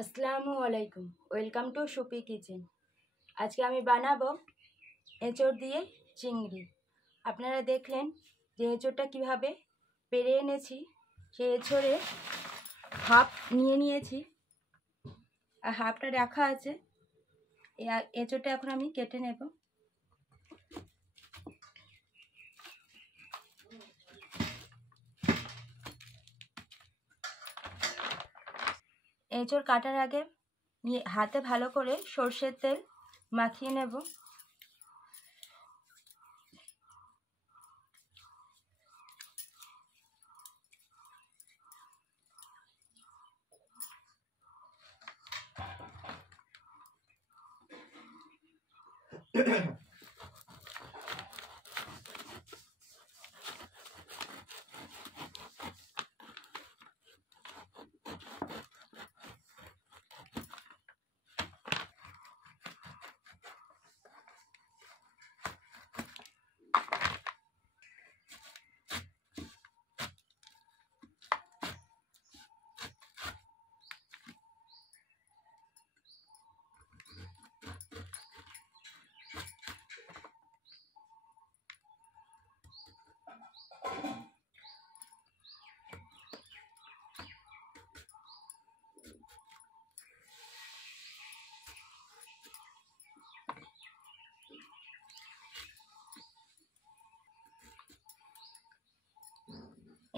আসসালামু আলাইকুম, welcome to soupy kitchen. আজকে আমি বানাবো এঁচড় দিয়ে চিংড়ি। আপনারা দেখলেন যে এঁচড়টা কীভাবে পেরে এনেছি। সেই এঁচড়ে হাফ নিয়ে নিয়েছি আর হাফটা রাখা আছে। এই এঁচড়টা এখন আমি কেটে নেব। এঁচড় কাটার আগে হাতে ভালো করে সর্ষের তেল মাখিয়ে নেব।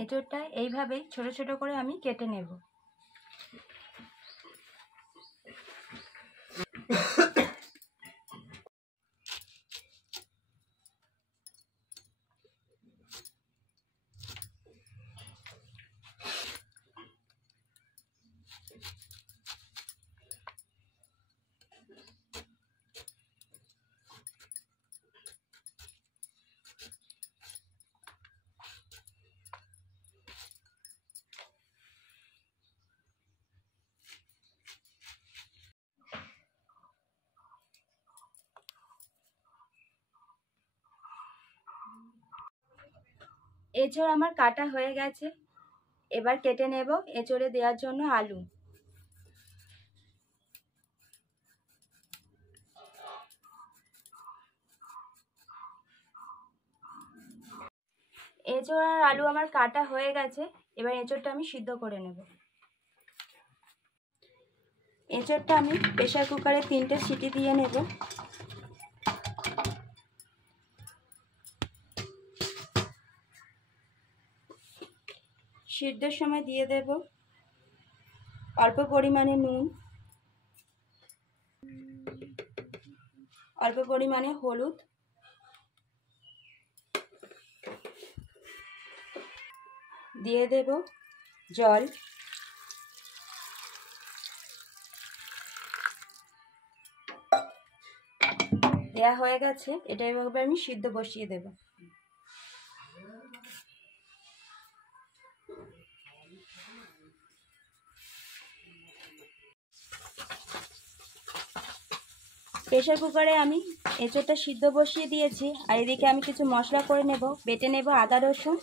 এঁচড়টা এইভাবেই ছোট ছোট করে আমি কেটে নেব। এঁচড় আমার কাটা হয়ে গেছে। এবার কেটে নেব এঁচড়ে দেওয়ার জন্য আলু। এঁচড় আর আলু আমার কাটা হয়ে গেছে। এবার এঁচড়টা আমি সিদ্ধ করে নেব। এঁচড়টা আমি প্রেসার কুকারে 3টে সিটি দিয়ে নেব। সিদ্ধর সময় দিয়ে দেব অল্প পরিমাণে নুন, অল্প পরিমাণে হলুদ, দিয়ে দেব জল। দেয়া হয়ে গেছে। এটা এভাবে আমি সিদ্ধ বসিয়ে দেব। প্রেসার কুকারে আমি এঁচড়টা সিদ্ধ বসিয়ে দিয়েছি। আর এদিকে আমি কিছু মশলা করে নেব। বেটে নেব আদা রসুন,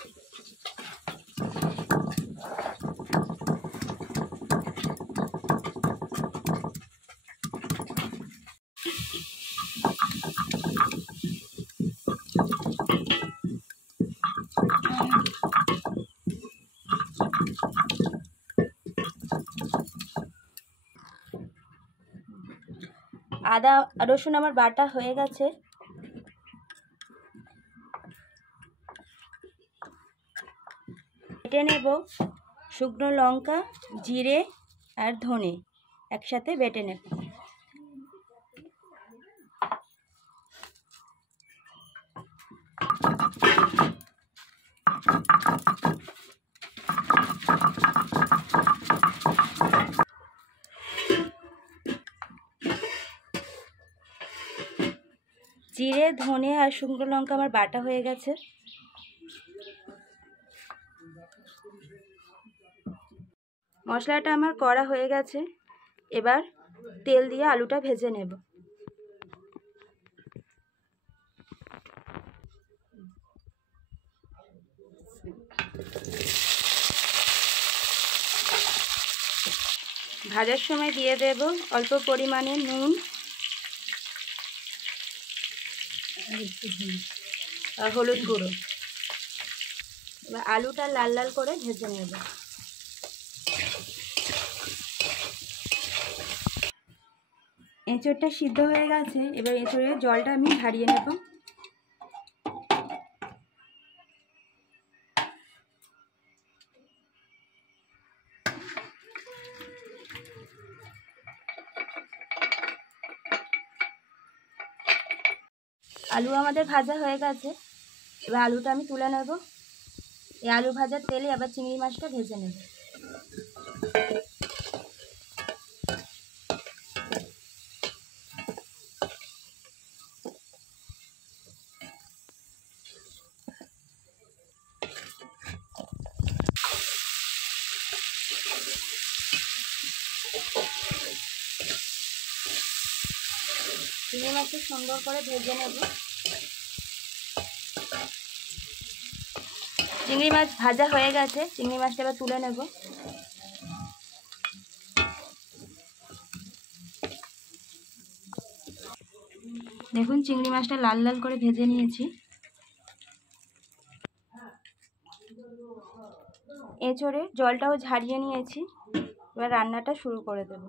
আদা রসুন আমার বাটা হয়ে গেছে। বেটে নেব শুকনো লঙ্কা, জিরে আর ধনে একসাথে বেটে নেব। জিরে, ধনে আর শুকনো লঙ্কা আমার বাটা হয়ে গেছে। মশলাটা আমার করা হয়ে গেছে। এবার তেল দিয়ে আলুটা ভেজে নেব। ভাজার সময় দিয়ে দেব অল্প পরিমাণে নুন আর হলুদ গুঁড়ো। এবার আলুটা লাল লাল করে ভেজে নেব। এঁচোড়টা সিদ্ধ হয়ে গেছে, এবার এঁচোড়ের জলটা আমি ঝারিয়ে নেব। আলু আমাদের ভাজা হয়ে গেছে, এবার আলুটা আমি তুলে নেব। এই আলু ভাজার তেলে আবার চিংড়ি মাছটা ভেজে নেব। চিংড়ি মাছটা সুন্দর করে ভেজে নেব। চিংড়ি মাছ ভাজা হয়ে গেছে, চিংড়ি মাছটা এবার তুলে নেব। দেখুন চিংড়ি মাছটা লাল লাল করে ভেজে নিয়েছি। এঁচোড়ে জলটাও ঝারিয়ে নিয়েছি, এবার রান্নাটা শুরু করে দেব।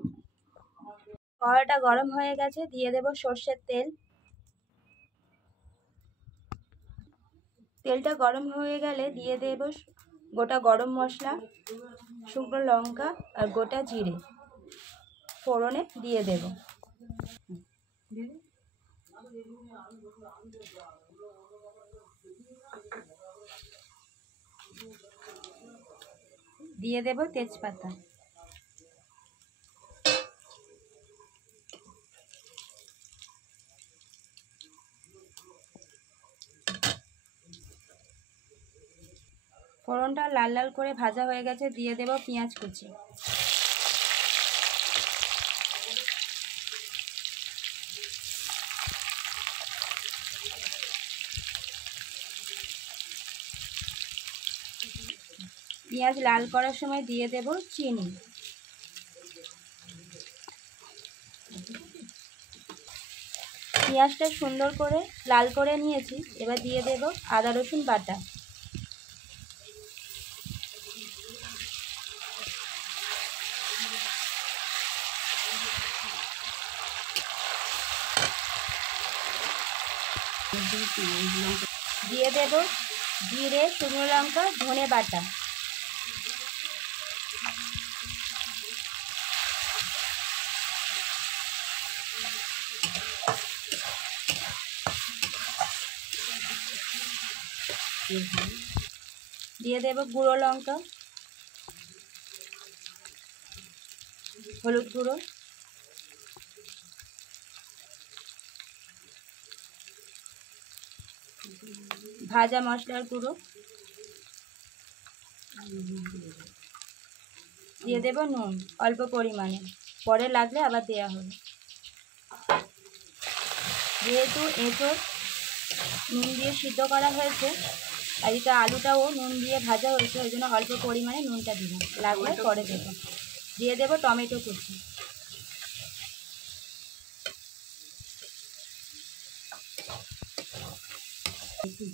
কড়াইটা গরম হয়ে গেছে, দিয়ে দেব সর্ষের তেল। তেলটা গরম হয়ে গেলে দিয়ে দেব গোটা গরম মশলা, শুকনো লঙ্কা আর গোটা জিরে ফোড়নে দিয়ে দেব। দিয়ে দেব তেজপাতা। ফোড়নটা লাল লাল করে ভাজা হয়ে গেছে, দিয়ে দেব পেঁয়াজ কুচি। পেঁয়াজ লাল করার সময় দিয়ে দেব চিনি। পেঁয়াজটা সুন্দর করে লাল করে নিয়েছি, এবার দিয়ে দেব আদা রসুন বাটা। দিয়ে দেব জিরে, শুকনো লঙ্কা, ধনে বাটা। দিয়ে দেব গুঁড়ো লঙ্কা, হলুদ গুঁড়ো, ভাজা মশলার গুঁড়ো, দিয়ে দেব নুন অল্প পরিমাণে, পরে লাগলে আবার দেওয়া হবে। যেহেতু এঁচোড় নুন দিয়ে সিদ্ধ করা হয়েছে, আর এটা আলুটাও নুন দিয়ে ভাজা হয়েছে, ওই জন্য অল্প পরিমাণে নুনটা দিলাম, লাগলে পরে দেবো। দিয়ে দেব টমেটো কুচি।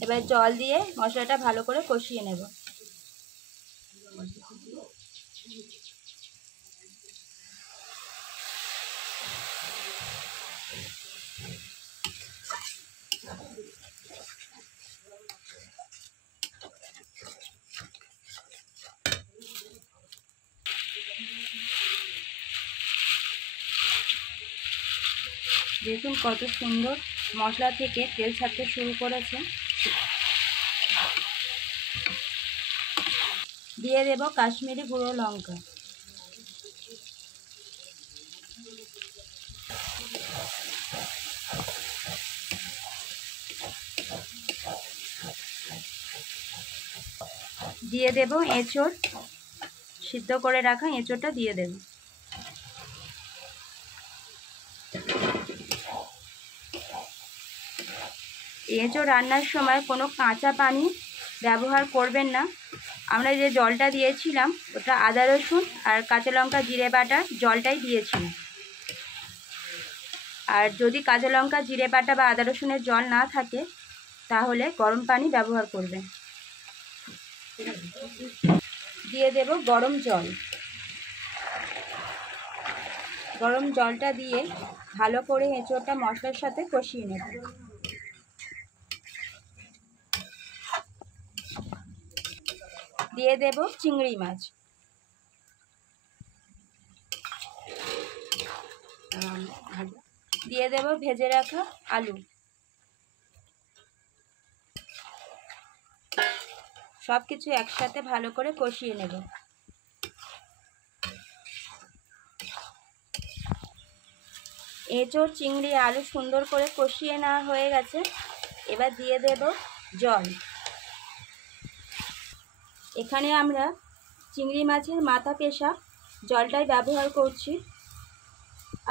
এবার জল দিয়ে মশলাটা ভালো করে কষিয়ে নেব। দেখুন কত সুন্দর মশলা থেকে তেল ছাড়তে শুরু করেছে। দিয়ে দেব কাশ্মীরি গুঁড়ো লঙ্কা। দিয়ে দেব এঁচোড়, সিদ্ধ করে রাখা এঁচোড়টা দিয়ে দেব। এঁচোড় রান্নার সময় কোনো কাঁচা পানি ব্যবহার করবেন না, আমরা যে জলটা দিয়েছিলাম ওটা আদা রসুন আর কাঁচা লঙ্কা জিরে বাটা জলটাই দিয়েছিলাম। আর যদি কাঁচা লঙ্কা জিরে বাটা বা আদা রসুনের জল না থাকে তাহলে গরম পানি ব্যবহার করবেন। দিয়ে দেব গরম জল। গরম জলটা দিয়ে ভালো করে এঁচোড়টা মশলার সাথে কষিয়ে নেব। দিয়ে দেব চিংড়ি মাছ। দিয়ে দেব ভেজে রাখা আলু। সব কিছু একসাথে ভালো করে কষিয়ে নেব। এঁচোড় চিংড়ি আলু সুন্দর করে কষিয়ে নেওয়া হয়ে গেছে। এবার দিয়ে দেব জল। এখানে আমরা চিংড়ি মাছের মাথা পেশা জলটাই ব্যবহার করছি।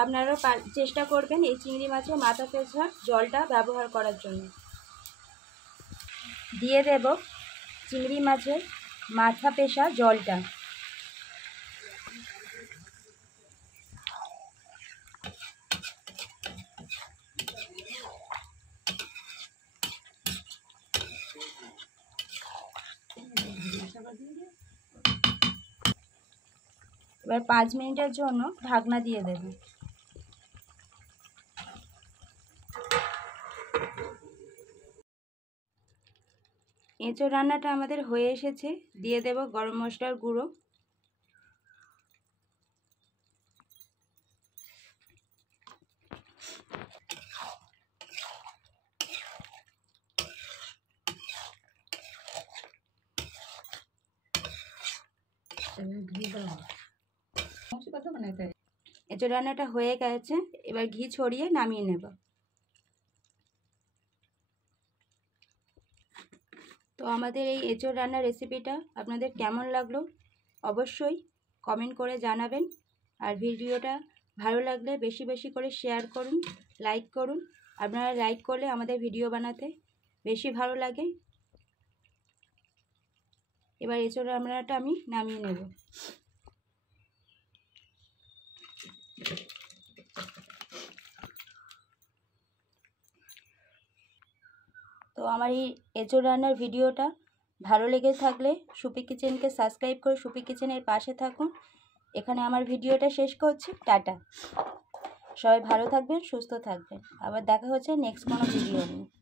আপনারা চেষ্টা করবেন এই চিংড়ি মাছের মাথা পেশা জলটা ব্যবহার করার জন্য। দিয়ে দেব চিংড়ি মাছের মাথা পেশা জলটা। এবার 5 মিনিটের জন্য ঢাকনা দিয়ে দেব। এঁচোড় রান্নাটা আমাদের হয়ে এসেছে। দিয়ে দেব গরম মশলার গুঁড়ো। এঁচোড় রান্নাটা হয়ে গেছে। এবার ঘি ছড়িয়ে নামিয়ে নেব। তো আমাদের এই এঁচোড় রান্নার রেসিপিটা আপনাদের কেমন লাগলো অবশ্যই কমেন্ট করে জানাবেন। আর ভিডিওটা ভালো লাগলে বেশি বেশি করে শেয়ার করুন, লাইক করুন। আপনারা লাইক করলে আমাদের ভিডিও বানাতে বেশি ভালো লাগে। এবার এঁচোড় রান্নাটা আমি নামিয়ে নেব। তো আমার এই এঁচোড় রান্নার ভিডিওটা ভালো লেগে থাকলে সুপি কিচেনকে সাবস্ক্রাইব করে সুপি কিচেনের পাশে থাকুন। এখানে আমার ভিডিওটা শেষ করছি। টাটা। সবাই ভালো থাকবেন, সুস্থ থাকবেন। আবার দেখা হচ্ছে নেক্সট কোনো ভিডিও নিয়ে।